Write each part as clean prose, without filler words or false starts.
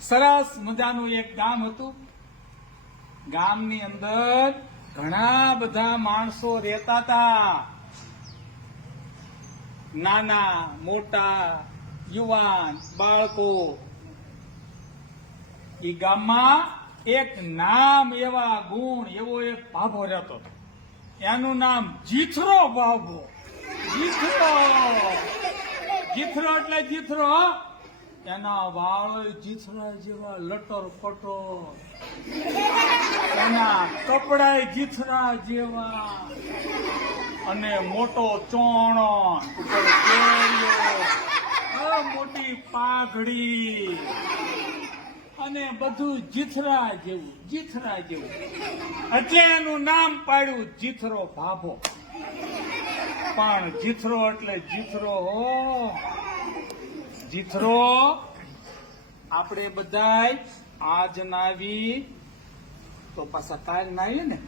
સરસ મજાનું એક ગામ હતું. ગામની અંદર ઘણા બધા માણસો રહેતા હતા. નાના મોટા યુવાન બાળકો. એ ગામમાં એક નામ એવા ગુણ એવો એક ભાભો રહેતો હતો. એનું નામ જીથરો ભાભો. જીથરો જીથરો એટલે જીથરો. એના વાળ જીથરા જેવા લટર પટર, એના કપડા જીથરા જેવા, અને મોટો ચોણો, ઉપર કેરીઓ, મોટી પાઘડી, અને બધું જીથરા જેવું જીથરા જેવું. એટલે એનું નામ પાડ્યું જીથરો ભાભો. પણ જીથરો એટલે જીથરો હો. જીથરો આપણે બધાય આજ નાવી તો પાછા કાલ નાવીએ ને,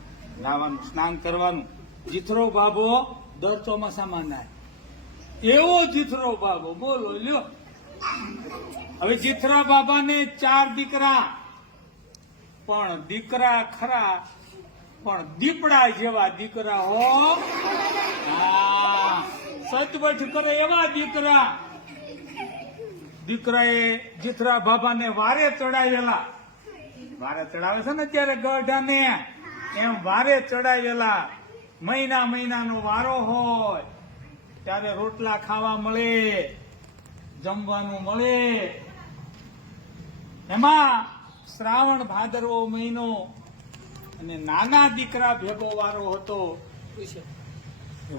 નાવાનું સ્નાન કરવાનું. જીથરો ભાભો દર ચોમાસામાં નાય. એવો જીથરો ભાભો બોલો લ્યો. હવે જીથરા બાબાને 4 દીકરા, પણ દીકરા ખરા પણ દીપડા જેવા દીકરા હો. હા, સચવટ કરે એવા દીકરા. દીકરાએ જીથરા બાબાને વારે ચડાવેલા. વારે ચડાવે છે ને અત્યારે ગઢાને, એમ વારે ચડાવેલા. મહિનાનો વારો હોય ત્યારે રોટલા ખાવા મળે, જમવાનું મળે. એમાં શ્રાવણ ભાદરવો મહિનો અને નાના દીકરા ભેગો વારો હતો.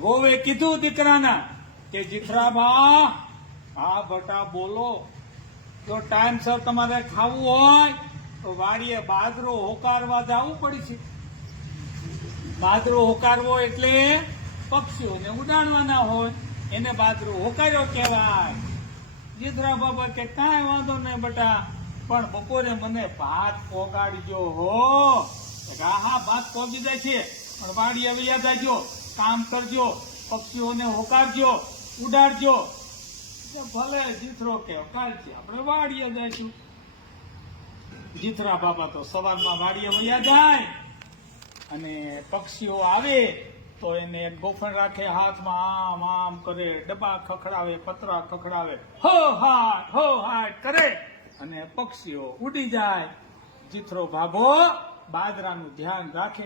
વોવે કીધું દીકરાના કે જીથરાબા, હા બટા બોલો, જો ટાઈમસર તમારે ખાવું હોય તો વાડીએ બાજરો હોકારવા જવું પડશે. બાજરો હોકારવો એટલે પક્ષીઓને ઉડાડવાના હોય, એને બાજરો હોકાર્યો કહેવાય. જીથરા બાબા કે કાંઈ વાંધો નહીં બટા, પણ બપોરે મને ભાત પોગાડજો હો. હા ભાત પોગી જાય છે, પણ વાડી હવે યાદ આવજો, કામ કરજો, પક્ષીઓને હોકારજો, ઉડાડજો. ભલે જીથરો કે કાલથી આપણે વાડીએ જઈશું. જીથરા બાબા તો સવારમાં વાડીએ વયા જાય, અને પક્ષીઓ આવે તો એને એક ગોફણ રાખે હાથમાં, આમ આમ કરે, ડબ્બા ખખડાવે, પતરા ખખડાવે, હો હાટ કરે, અને પક્ષીઓ ઉડી જાય. જીથરો ભાભો બાજરાનું ધ્યાન રાખે.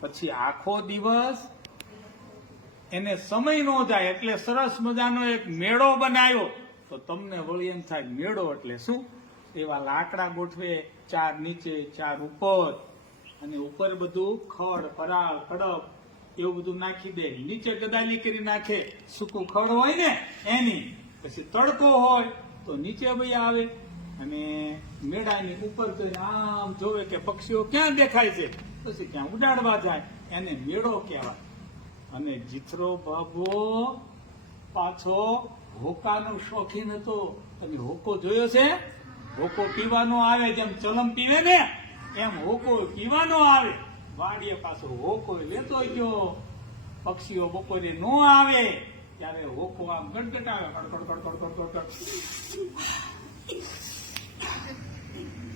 પછી આખો દિવસ એને સમય નો જાય એટલે સરસ મજાનો એક મેળો બનાવ્યો. તો તમને વળી એમ થાય મેળો એટલે શું? એવા લાકડા ગોઠવે, 4 નીચે 4 ઉપર, અને ઉપર બધું ખડ પરાળ કડપ એવું બધું નાખી દે. નીચે ગદાલી કરી નાખે, સૂકું ખડ હોય ને એની. પછી તડકો હોય તો નીચે ભાઈ આવે, અને મેળાની ઉપર જઈને આમ જોવે કે પક્ષીઓ ક્યાં દેખાય છે, પછી ક્યાં ઉડાડવા જાય. એને મેળો કહેવાય. અને જીથરો બાબો પાછો હોકાનો શોખીન હતો. તમે હોકો જોયો છે? હોકો પીવાનો આવે, જેમ ચલમ પીવે ને એમ હોકો પીવાનો આવે. વાડીએ પાછો હોકો લેતો ગયો. પક્ષીઓ બપોરે નો આવે ત્યારે હોકો આમ ગટગટાવે, કડકડ.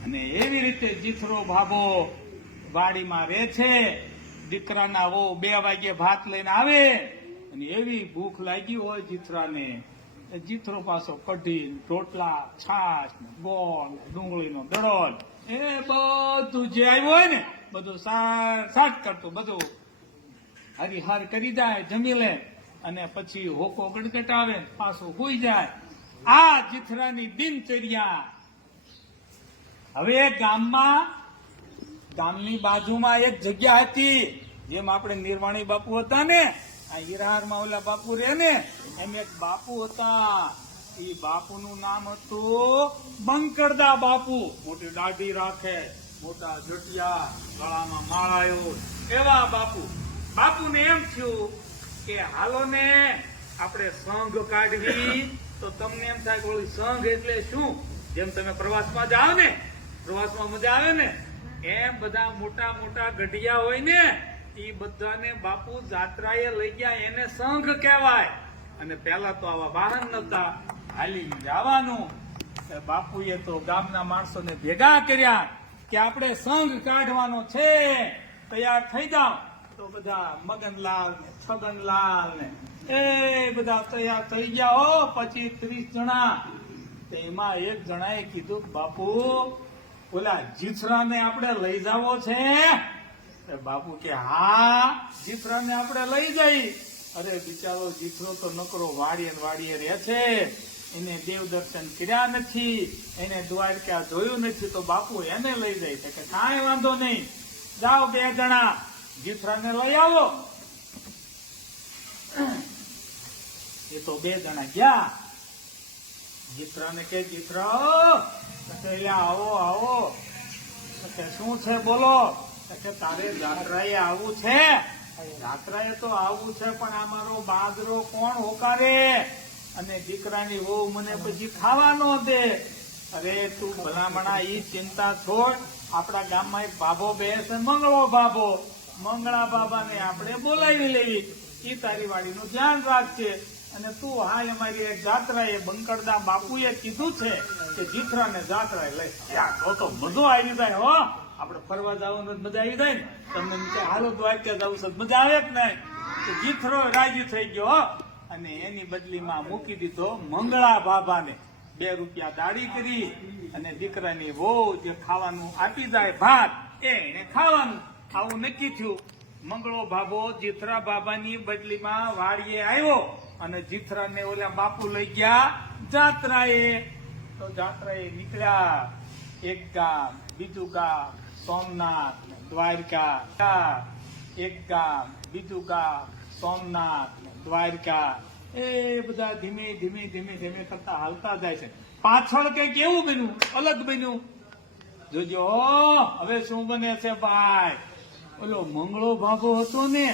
અને એવી રીતે જીથરો ભાભો વાડીમાં રહે છે. દીકરાના વો 2 વાગ્યે ભાત લઈને આવે, અને એવી ભૂખ લાગી હોય જીથરાને. જીથરો પાછો કઢી, રોટલા, છાશ, ગોળ, ડુંગળીનો દડોલ, એ બધું જે આવ્યું હોય ને બધું સાટ કરતું, બધું હરિહર કરી જાય, જમી લે, અને પછી હોકો ગડગટાવે, પાછો હોઈ જાય. આ જીથરાની દિનચર્યા. હવે ગામની બાજુમાં એક જગ્યા હતી, જેમ આપણે નિર્વાણી બાપુ હતા ને, આ હીરાહારમાં ઓલા બાપુ રહે ને, એમ એક બાપુ હતા. એ બાપુનું નામ હતું બંકરદા બાપુ. મોટી દાઢી રાખે, મોટા જટિયા, ગળામાં માળાયો, એવા બાપુ. બાપુને એમ થયું કે હાલો ને આપણે સંઘ કાઢવી. તો તમને એમ થાય કે ઓલી સંઘ એટલે શું? જેમ તમે પ્રવાસમાં જાઓ ને, પ્રવાસમાં મજા આવે ને, એમ બધા મોટા ગઢિયા હોય ને, એ બધાને બાપુ જાત્રાએ લઈ ગયા, એને સંઘ કહેવાય. અને પેલા તો આવા વાહન નતા, હાલી જવાનું. બાપુએ તો ગામના માણસોને ભેગા કર્યા કે આપણે સંઘ કાઢવાનો છે, તૈયાર થઈ જાઓ. તો બધા મગનલાલ ને છગનલાલ ને એ બધા તૈયાર થઈ ગયા હો, 25-30 જણા. તો એમાં એક જણાએ કીધું, બાપુ ઓલા જીથરાને આપણે લઈ જાવો છે? બાપુ કે હા, જીથરાને આપણે લઈ જઈ. અરે બિચારો જીથરો તો નકરો વાડીએ ને વાડીએ રહે છે, એને દેવ દર્શન કર્યા નથી, એને દ્વારકા જોયું નથી, તો બાપુ એને લઈ જાય છે. કે કાંઈ વાંધો નહીં, જાઓ 2 જણા જીથરાને લઈ આવો. એ તો 2 જણા ગયા. જીથરાને કે જીથરા આવો આવો. કે શું છે બોલો? કે તારે જાત્રાએ આવવું છે? જાત્રાએ તો આવવું છે, પણ આ મારો બાજરો કોણ હોકારે? અને દીકરાની વહુ મને પછી ખાવા ન દે. અરે તું ભલામણા ઈ ચિંતા છોડ. આપણા ગામમાં એક બાબો બેસે, મંગળો બાબો. મંગળા બાબાને આપણે બોલાવી લેવી. ઈ તારી વાડીનું ધ્યાન રાખશે. અને તું હાય અમારી એક જાત્રાએ બંકરદા બાપુએ કીધું છે કે જીથરાને જાત્રાએ લઈ. તો મજો આવી જાય હો. આપણે ફરવા જવાનું મજા આવી જાય ને. તમને નીચે હાલો દ્વારકા જવું છે, મજા આવે જ નહીં. જીથરો રાજી થઈ ગયો અને એની બદલીમાં મૂકી દીધો મંગળા બાબાને. 2 રૂપિયા દાડી કરી અને દીકરાની વહુ જે ખાવાનું આપી જાય ભાત, એને ખાવાનું. આવું નક્કી થયું. મંગળો બાબો જીથરા બાબાની બદલીમાં વાડીએ આવ્યો અને જીથરાને ઓલા બાપુ લઈ ગયા જાત્રાએ. તો જાત્રાએ નીકળ્યા. એક ગામ, બીજું ગામ, સોમનાથ, દ્વારકા. એક ગામ, બીજું ગામ, સોમનાથ, દ્વારકા. એ બધા ધીમે ધીમે ધીમે ધીમે કરતા હાલતા જાય છે. પાછળ કઈ કેવું બન્યું? અલગ બન્યું. જોજો હવે શું બને છે ભાઈ. ઓલો મંગળો બાબો હતો ને,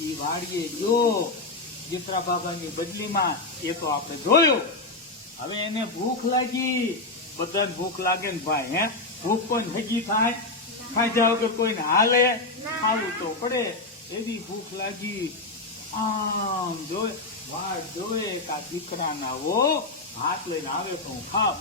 એ વાડીએ ગયો જીથરા બાબાની બદલીમાં. એ તો આપણે જોયું. હવે એને ભૂખ લાગી. બધાને ભૂખ લાગે ને ભાઈ. ભૂખ કોઈ ભેગી થાય? ખાઈ જાવ કે કોઈને હાલે? ખાવું તો પડે. એવી ભૂખ લાગી. આમ જોઈ વાટ જોઈ કે આ દીકરાના વહુ ભાત લઈને આવે તો હું ખાવ.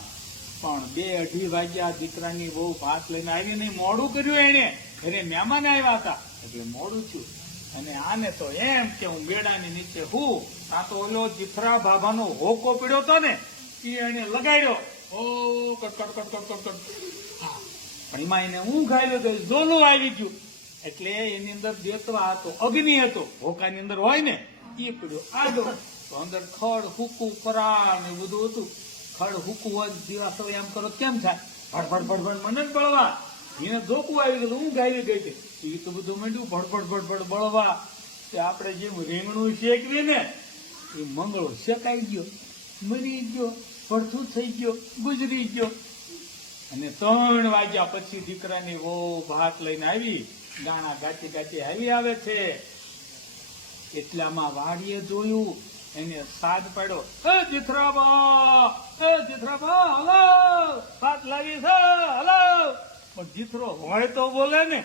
પણ 2-2:30 વાગ્યા દીકરાની વહુ ભાત લઈને આવી નહીં. મોડું કર્યું એને. ઘરે મહેમાન આવ્યા હતા એટલે મોડું થયું. અને આને તો એમ કે હું બેડાની નીચે હું. આ તો ઓલો જીથરા બાબાનો હોકો પીડ્યો હતો ને, એ એને લગાડ્યો. ઓ કટકટ કટકટ કટકટ. પણ એમાં એને ઊંઘ આવ્યો તો ઝોલું આવી ગયું. એટલે એની અંદર દેતવા હતો, અગ્નિ હતો. હોકાની અંદર હોય ને, એ પીડ્યો આડો. તો અંદર ખડ હુકું કરા ને બધું હતું. ખડ હુકું હોય દિવસ એમ કરો કેમ થાય? ભડભડ ભડભડ મને જ બળવા. એને ધોકું આવી ગયું, ઊંઘ આવી ગઈ હતી. એ તો બધું માંડ્યું ભડભડ ભડભડ બળવા. આપણે જેમ રીંગણું શેકવી ને, એ મંગળો શેકાઈ ગયો, મરી ગયો, ભડથું થઈ ગયો, ગુજરી ગયો. અને 3 વાગ્યા પછી દીકરાની વહુ ભાત લઈને આવી. ગાણા ગાતી ગાતી આવી આવે છે. એટલામાં વાડીએ જોયું, એને સાદ પાડ્યો. જીથરાબા, જીથરાબા, હલો ભાત લાવી છે, હલો. પણ જીથરો હોય તો બોલે ને.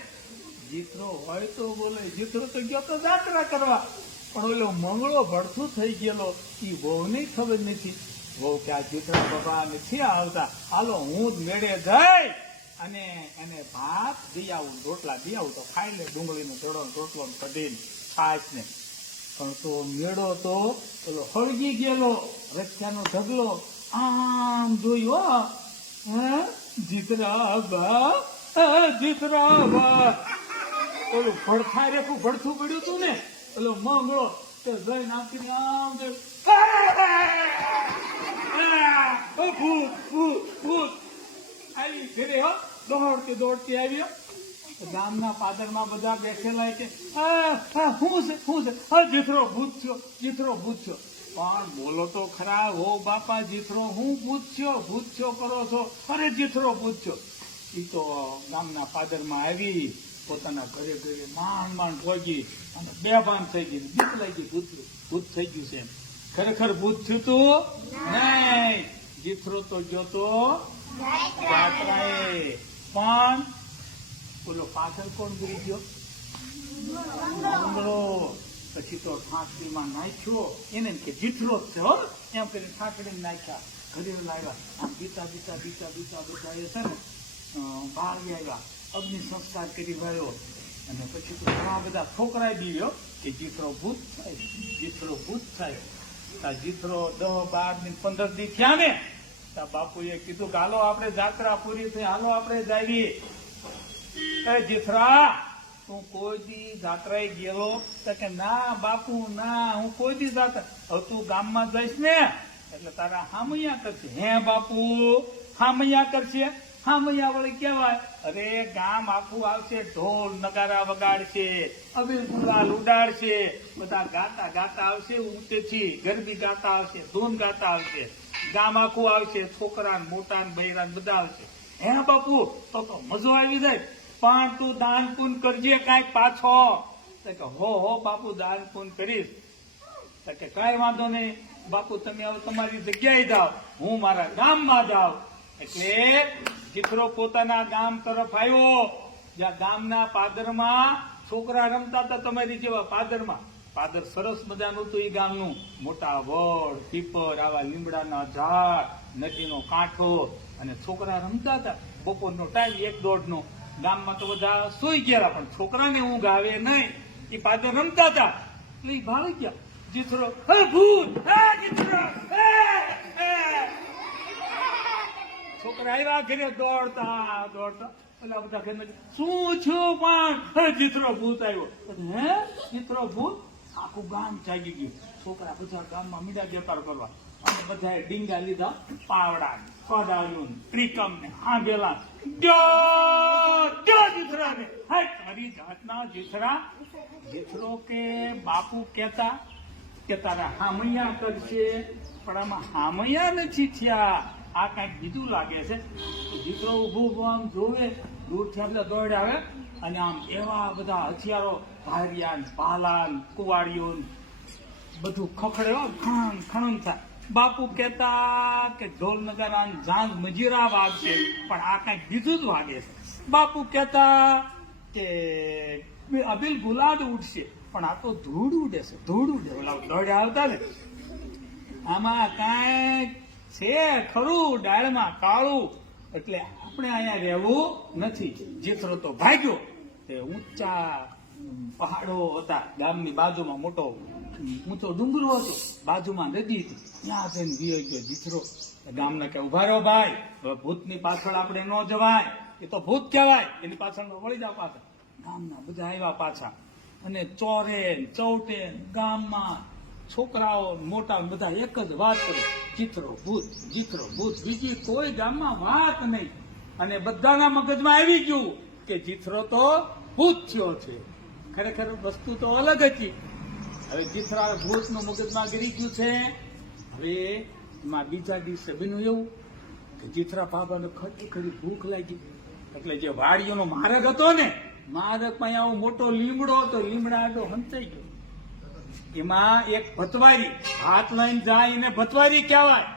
જીથરો હોય તો બોલે. જીથરો તો ગયો તો જાત્રા કરવા. પણ ઓલો મંગળો ભડથું થઈ ગયેલો. એ બહુને ખબર નથી. બહુ કે આ જીથરા બાબા નથી આવતા, હાલો હું જ મેળે જઈ અને એને ભાત દઈ આવું, રોટલા દઈ આવું તો ખાઈ લે. ડુંગળીનો રોટલો કઢીને છાશ ને. પણ તો મેળો તો પેલો હળગી ગયેલો. રસ્ત્યાનો ઢગલો આમ જોયો. જીથરાબા, જીથરાબા. ઓલું ભડથા રેખું ભડથું પડ્યું હતું ને, ઓલો મંગળો તે જઈને આખી આમ ભૂત ભૂત ભૂત આવી ઘરે. દોડતી દોડતી આવ્યો. ગામના પાદરમાં બધા બેઠેલા કે શું છે? જીથરો ભૂત થયો, જીથરો ભૂત થયો. પણ બોલો તો ખરા, હો બાપા, જીથરો હું ભૂત થયો કરો છો? અરે જીથરો ભૂત થયો. એ તો ગામના પાદરમાં આવી, પોતાના ઘરે ઘરે માંડ ભોગી અને બેભાન થઈ ગઈ. બીક લાગી, ભૂત થઈ ગયું છે. ખરેખર ભૂત થયું તું નહીં. જીથરો તો જોતો જાત્રાએ. પણ બોલો પાછળ કોણ ગઈ ગયો? મંગળો. પછી તો ઠાકડીમાં નાખ્યો. એને કે જીથરો જ છે હો, એમ કરીને ઠાકડી નાખ્યા. ઘરે લાવ્યા. આમ બીતા બીતા બીતા બીતા બધા એ છે ને બહાર આવ્યા, અગ્નિ સંસ્કાર કરી વાળ્યો. અને પછી તો ઘણા બધા છોકરા દીવ્યો કે જીથરો ભૂત થાય, જીથરો ભૂત થાય. જીથરો 10, 12 ને 15 દી થયા ને ત્યાં બાપુએ કીધું કે હાલો આપણે જાત્રા પૂરી થઈ, હાલો આપણે જાવી. જીથરા તું કોઈ દી જાત્રાએ ગયેલો? કે ના બાપુ ના, હું કોઈ દી જાત્રા. હવે તું ગામમાં જઈશ ને એટલે તારા હામૈયા કરશે. હે બાપુ હામૈયા કરશે? હામૈયા વળી કેવાય? અરે ગામ આખું આવશે, ઢોલ નગારા વગાડશે, અબીલ ગુલાલ ઉડાડશે, બધા ગાતા ગાતા આવશે, ઊંચેથી ગરબી ગાતા આવશે, ધૂન ગાતા આવશે, ગામ આખું આવશે, છોકરા મોટા બૈરા બધા આવશે. હે બાપુ તો મજો આવી જાય. પણ તું દાન પૂન કરજે કાંઈક પાછો. કે હો બાપુ દાન પૂન કરીશ. કે કાંઈ વાંધો નહીં બાપુ, તમે હવે તમારી જગ્યાએ જાઓ, હું મારા ગામમાં જાઉં. એટલે જીથરો પોતાના ગામ તરફ આવ્યો. જ્યાં ગામના પાદરમાં છોકરા રમતા હતા તમારી જેવા પાદરમાં. પાદર સરસ મજાનું હતું એ ગામનું. મોટા વડ, પીપર, આવા લીમડાના ઝાડ, નદીનો કાંઠો, અને છોકરા રમતા હતા. બપોરનો ટાઈમ 1-1:30 નો. ગામમાં તો બધા સુઈ ગયા, પણ છોકરાને ઊંઘ આવે નહીં. એ પાદર રમતા હતા એટલે એ ભાળી ગયા. જીથરો હે ભૂત, હે જીથરો, છોકરા આવ્યા ઘરે દોડતા દોડતા. પેલા બધા ઘરમાં શું છું? પણ જીથરો ભૂત આવ્યો. હે જીથરો ભૂત? આખું ગામ જાગી ગયું. છોકરા બધા ગામમાં મીડા વેપાર કરવા. અને બધાએ ડીંગા લીધા, પાવડા, કોદાળીઓ, ત્રિકમ ને આંબેલા. જીથરા ને તારી જાતના જીથરા. જીથરો કે બાપુ કેતા કે તારા હામૈયા કરશે, પણ આમાં હામૈયા નથી થયા, આ કઈક બીજું લાગે છે. જીથરો ઉભું આમ જોવે, દૂરથી આપણે દોડ આવે, અને આમ એવા બધા હથિયારો, ભારિયા, ભાલા, કુવાડીઓ બધું ખખડે, ખણ ખણ થાય. બાપુ કેતા કે ઢોલ નગારા ઝાંઝ મજીરા વાગશે, પણ આ કઈક બીજું જ વાગે છે. બાપુ કેતા કે અબીલ ગુલાલ ઉડશે, પણ આ તો ધૂળ ઉડે છે, ધૂળ ઉડે. ઓલા દોડે આવતા ને આમાં કાંઈક છે ખરું, ડાળમાં કાળું. એટલે આપણે અહીંયા રહેવું નથી. જીથરો તો ભાગ્યો. તે ઊંચા પહાડો હતા ગામની બાજુમાં, મોટો ઊંચો ડુંગરો હતો, બાજુમાં નદી હતી, ત્યાં જઈને વિયો ગયો જીથરો. ગામના કે ઉભા રહો ભાઈ, હવે ભૂતની પાછળ આપણે ન જવાય, એ તો ભૂત કહેવાય, એની પાછળ વળી જાવ પાછા. ગામના બધા આવ્યા પાછા, અને ચોરે ચૌટે ગામમાં છોકરાઓ મોટા બધા એક જ વાત કરે, જીથરો ભૂત, જીથરો ભૂત. બીજી કોઈ ગામમાં વાત નહીં. અને બધાના મગજમાં આવી ગયું કે જીથરો તો ભૂત થયો છે. ખરેખર વસ્તુ તો અલગ હતી. હવે જીથરા ભૂતનું મગજમાં ગરી ગયું છે. હવે એમાં બીજા દિવસે બન્યું એવું કે જીથરા બાબાને ખરી ભૂખ લાગી. એટલે જે વાડીઓનો માર્ગ હતો ને, માર્ગમાં આવો મોટો લીમડો હતો, લીમડા આડો હંચાઈ ગયો. એમાં એક ભતવારી ભાત લઈને જાય, એને ભતવારી કહેવાય.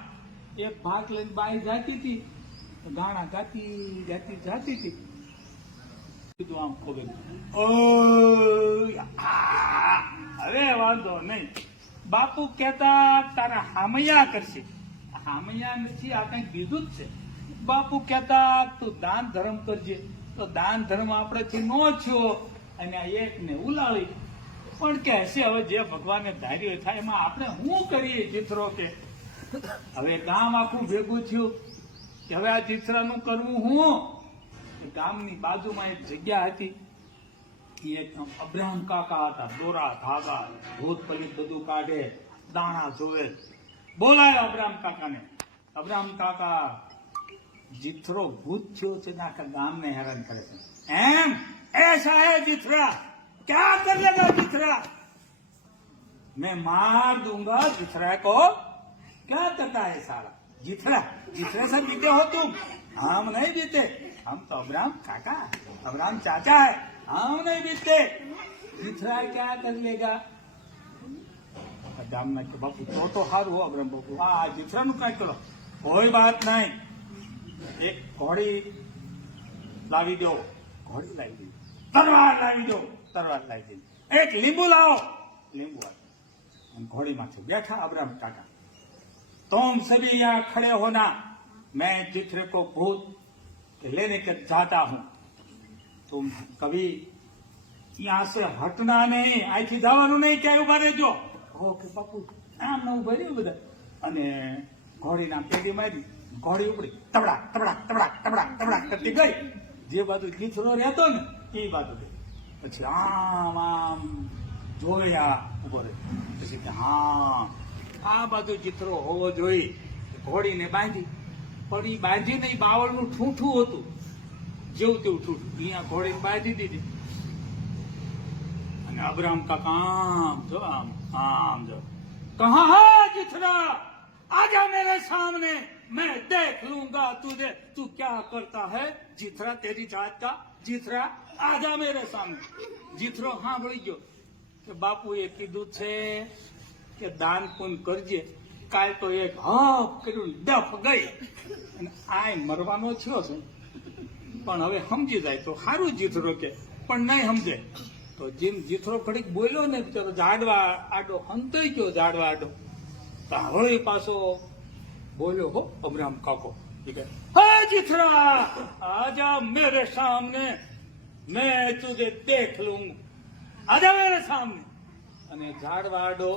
એક ભાત લઈને બાઈ જાતી હતી, ગાણા ગાતી ગાતી જાતી હતી. કીધું આમ ખોબે, હવે વાંધો નહીં. બાપુ કેતા તારા હામૈયા કરશે. હામૈયા નથી, આ કઈક બીજું જ છે. બાપુ કેતા તું દાન ધર્મ કરજે. તો દાન ધર્મ આપણેથી નો થયો, અને આ એકને ઉલાળી. પણ કે હશે હવે જે ભગવાને ધાર્યું થાય, એમાં આપણે શું કરીએ? જીથરો કે હવે ગામ આખું ભેગું થયું કે હવે આ જીથરાનું કરવું હું. ગામની બાજુમાં એક જગ્યા હતી, એક અબ્રાહમ કાકા હતા. દોરા ધાગા ભૂત પલિત બધું કાઢે, દાણા જોવે. બોલાયો અબ્રાહમ કાકાને. અબ્રાહમ કાકા, જીથરો ભૂત થયો છે ને આખા ગામને હેરાન કરે છે. એમ એસા હે જીથરા, क्या कर लेगा जीथरा? मैं मार दूंगा जीथरा को. क्या करता है साला जीथरा? जीथरे से जीते हो तुम, हम नहीं जीते. हम तो अब्राहम काका, अब्राहम चाचा है, हम नहीं जीते. जीथरा क्या कर लेगा? ગામના કે બાપુ તો સારું હો અબ્રાહમ બાપુ, આ જીથરાનું કઈ કરો. કોઈ વાત નહીં, એક ઘોડી લાવી દો. ઘોડી લાવી દો. તલવાર લાવી દો. તલવાર લાવી દે. એક લીંબુ લાવો. લીંબુ ઘોડીમાંથી બેઠા અબ્રાહમ કાકા. तुम सभी यहाँ खड़े होना, मैं जिथ्रे को भूत लेने के जाता हूँ, तुम कभी यहाँ से हटना नहीं, અહીંથી જવાનું નહીં, ક્યાંય ઉભા રહેજો. ઓકે બાપુ, આમ ન ઉભા રહ્યું બધા. અને ઘોડીના પેડી મારી, ઘોડી ઉપડી તબડા તબડા તબડા તબડા તબડા કરતી ગઈ. જે બાજુ જીથરો રહેતો ને એ બાજુ ગઈ. પછી આમ આમ જોયા ઉભો રહે. પછી કે હા આ બાજુ જીથરો હોવો જોઈએ. ઘોડીને બાંધી, પણ એ બાંધી નહીં, બાવળનું ઠૂઠું હતું, જેવું તેવું ઠૂઠું. અહીંયા ઘોડીને બાંધી દીધી. અને અબ્રાહમ કાકા આમ જો, આમ જો, કહા હા જીથરા, आजा मेरे सामने, मैं देख लूंगा तुझे, तू क्या करता है जीथरा, तेरी जात का जीथरा, आजा मेरे सामने. जीथरो हाँ बोली गयो કે બાપુ એ કીધું છે કે દાન પુન કરજે. કાલ તો એક હપ કર્યું, ડફ ગઈ અને આ મરવાનો થયો છે, પણ હવે સમજી જાય તો સારું. જીથરો કે પણ નહીં સમજે તો જેમ જીથરો ઘડીક બોલ્યો ને તો ઝાડવા આડો હંતાઈ ગયો, ઝાડવા આડો. હવે પાછો બોલ્યો હો અબ્રાહમ કાકો, હા જીથરા, આજા મેરે સામને, मैं तुझे देख लूं, आजा मेरे सामने. અને ઝાડવા આડો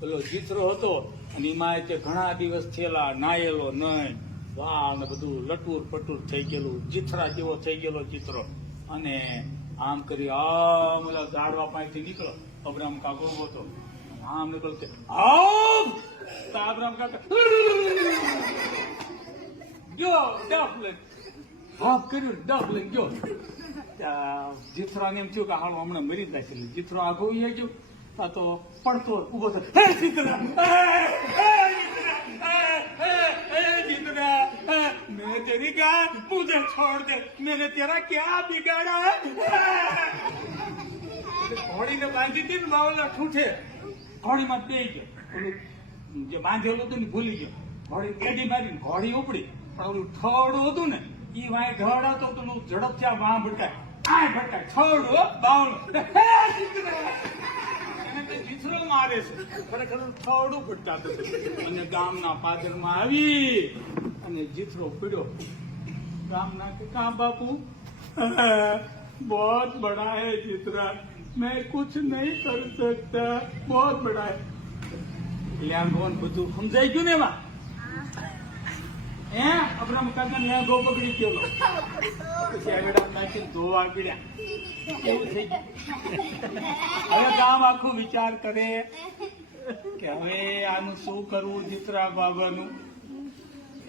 પેલો જીથરો હતો, અને એમાં તે ઘણા દિવસ થયેલા, નાયેલો નહીં, વાહ ને બધું લટુર પટુર થઈ ગયેલું, જીથરા જેવો થઈ ગયેલો જીથરો. અને આમ કરી આમ ઓલા ઝાડવા પાસેથી નીકળો. અબ્રાહમ કાકો ઉભો હતો, આમ નીકળો કે આમ તો અબ્રાહમ કાકા ગયો, ડફ લઈને હાફ કર્યું, ડફ લઈને ગયો. જીથરાને એમ થયું કે હાલ હમણાં મરી જાય છે. જીથરો આગો ગયો, આ તો પડતો ઉભો થયો, હે જીથરા, જીથરા, મેં તેરી क्या मुझे छोड़ दे, मैंने तेरा क्या बिगाड़ा है. ઘોડીને બાંધી હતી ને બાવલા ઠૂઠે, ઘોડીમાં બે ગયો, ઓલું જે બાંધેલું હતું ને ભૂલી ગયો. ઘોડી પેડી મારી, ઘોડી ઉપડી, પણ ઓલું ઠોડું હતું ને એ વાય ઢળાતો તો ઝડપથી આ વાં ભટકાય, આ ભટકાય, ઠોડું બાવળું, એને તો જીથરો મારે છે, ખરેખર ઠોડું ભટકાતું હતું. અને ગામના પાદરમાં આવી અને જીથરો પીડ્યો. ગામના કે કા બાપુ, बहुत बड़ा है जीथरा, मैं कुछ नहीं कर सकता, बहुत बड़ा है. એટલે આમ ભવન બધું સમજાઈ ગયું ને એમાં. અબ્રાહમ કાકા ને ગો પકડી ગયો, પછી આગળ નાખીને ધોવા પીડ્યા. એવું થઈ ગયું. હવે ગામ આખું વિચાર કરે કે હવે આનું શું કરવું જીથરા બાબાનું.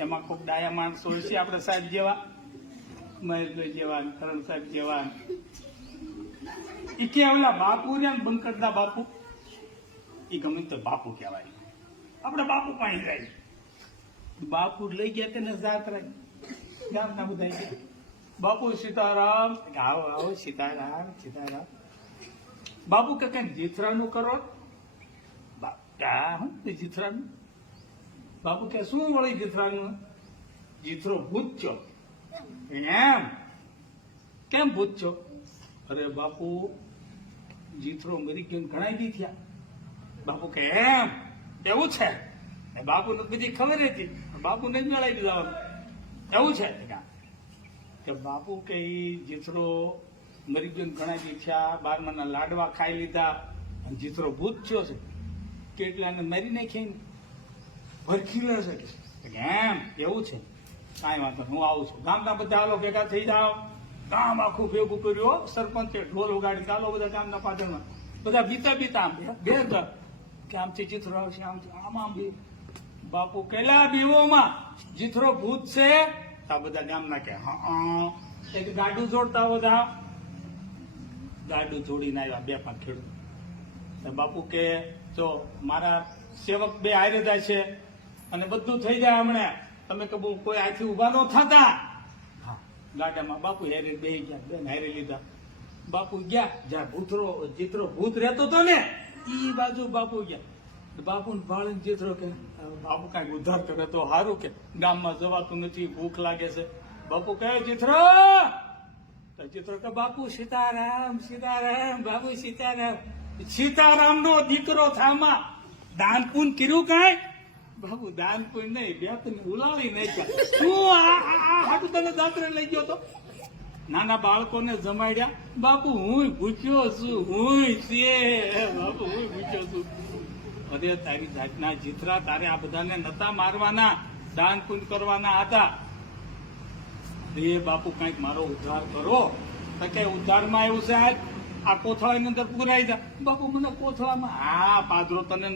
એમાં ખૂબ ડાયા માણસો હોય છે, આપડે સાહેબ જેવા, મહેશભાઈ જેવા, કરણ સાહેબ જેવા. એ કે ઓલા બાપુ ને બંકટના બાપુ, એ ગમે તો બાપુ કહેવાય. આપડે બાપુ પાણી જાય. બાપુ લઈ ગયા તેને જાત રહી. ગામના બધા બાપુ સીતારામ, આવો આવો સીતારામ સીતારામ. બાપુ કે કઈ જીથરાનું કરો. જીથરાનું બાપુ કે શું વળી જીથરાનું? જીથરો ભૂત છો. એમ કેમ ભૂત છો? અરે બાપુ જીથરો મરી ગયો ઘણા દી થયા. બાપુ કે એમ એવું છે? બાપુ ને બધી ખબર હતી, બાપુ ને જ મેળવી જવાનું. એવું છે કે બાપુ કે જીથરો મરી ગયો ઘણા દી થયા, 12માના લાડવા ખાઈ લીધા, અને જીથરો ભૂત થયો છે. કેટલાને મારી નાખી ભરખી છે. એમ એવું છે? કાંઈ વાંધો, હું આવું છું. ગામના બધા હાલો ભેગા થઈ જાઓ. ગામ આખું ભેગું કર્યું. સરપંચે ઢોલ ઉગાડી, ચાલો બધા ગામના પાદરમાં. બધા બીતા બીતા આમ બે કે આમથી જીથરો આવશે, આમથી આમ બે. બાપુ કેલા બીવોમાં જીથરો ભૂત છે. આ બધા ગામના કે હા. એક ગાડું જોડતા બધા ગાડું જોડીને આવ્યા 2-5 ખેડૂત. બાપુ કે જો મારા સેવક 2 હારે જાય છે અને બધું થઈ જાય હમણાં, તમે કે કોઈ આથી ઉભા ન થતા. ગાડામાં બાપુ હેરે બે ગયા, 2 હારે લીધા. બાપુ ગયા જ્યાં જીથરો ભૂત રહેતો હતો ને ઈ બાજુ બાપુ ગયા. બાપુ ને ભાળીને જીથરો કે બાપુ કઈક ઉધાર કરે તો સારું, કે ગામમાં જવાતું નથી, ભૂખ લાગે છે. બાપુ કહે જીથરો, જીથરો કે બાપુ સીતારામ સીતારામ, બાપુ સીતારામ. સીતારામ નો દીકરો થામા દાન પૂન કર્યું કઈ? બાપુ દાન કોઈ નહીં, બે તને ઉલાળી નાખ્યા. શું આ હાટું તને દાંતરે લઈ ગયો તો? નાના બાળકોને જમાડ્યા. બાપુ હું ભૂખ્યો છું, હું છે બાપુ, હું ભૂખ્યો છું. અરે તારી જાતના જીતરા, તારે આ બધાને નતા મારવાના, દાન પુણ્ય કરવાના હતા. અરે બાપુ કઈક મારો ઉદ્ધાર કરો. તો કે ઉદ્ધારમાં એવું સાહેબ આ કોથળાની અંદર પુરાઈ જાય. બાપુ મને કોથળામાં, હા પાદરો તને